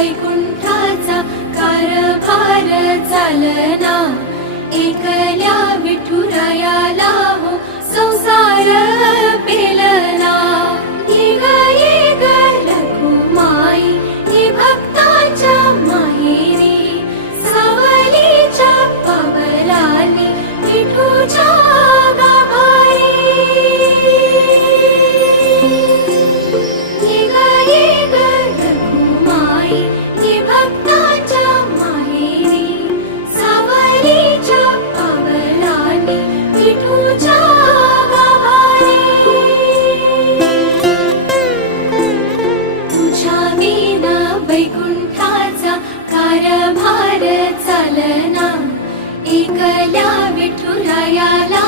वैकुंठाचा कारभार चालना, एकल्या विठुरायाला हो संसार पेलना। ये ग रघुमाई ही भक्ताच्या माहेरी, सावलीच्या पावलांनी विठूच्या गाभारी। ये ग रघुमाई ही भक्ताच्या माहेरी, सावलीच्या पावलांनी विठूच्या गाभारी। तुझ्या विना वैकुंठाचा कारभार चालना, एकल्या विठुरायाला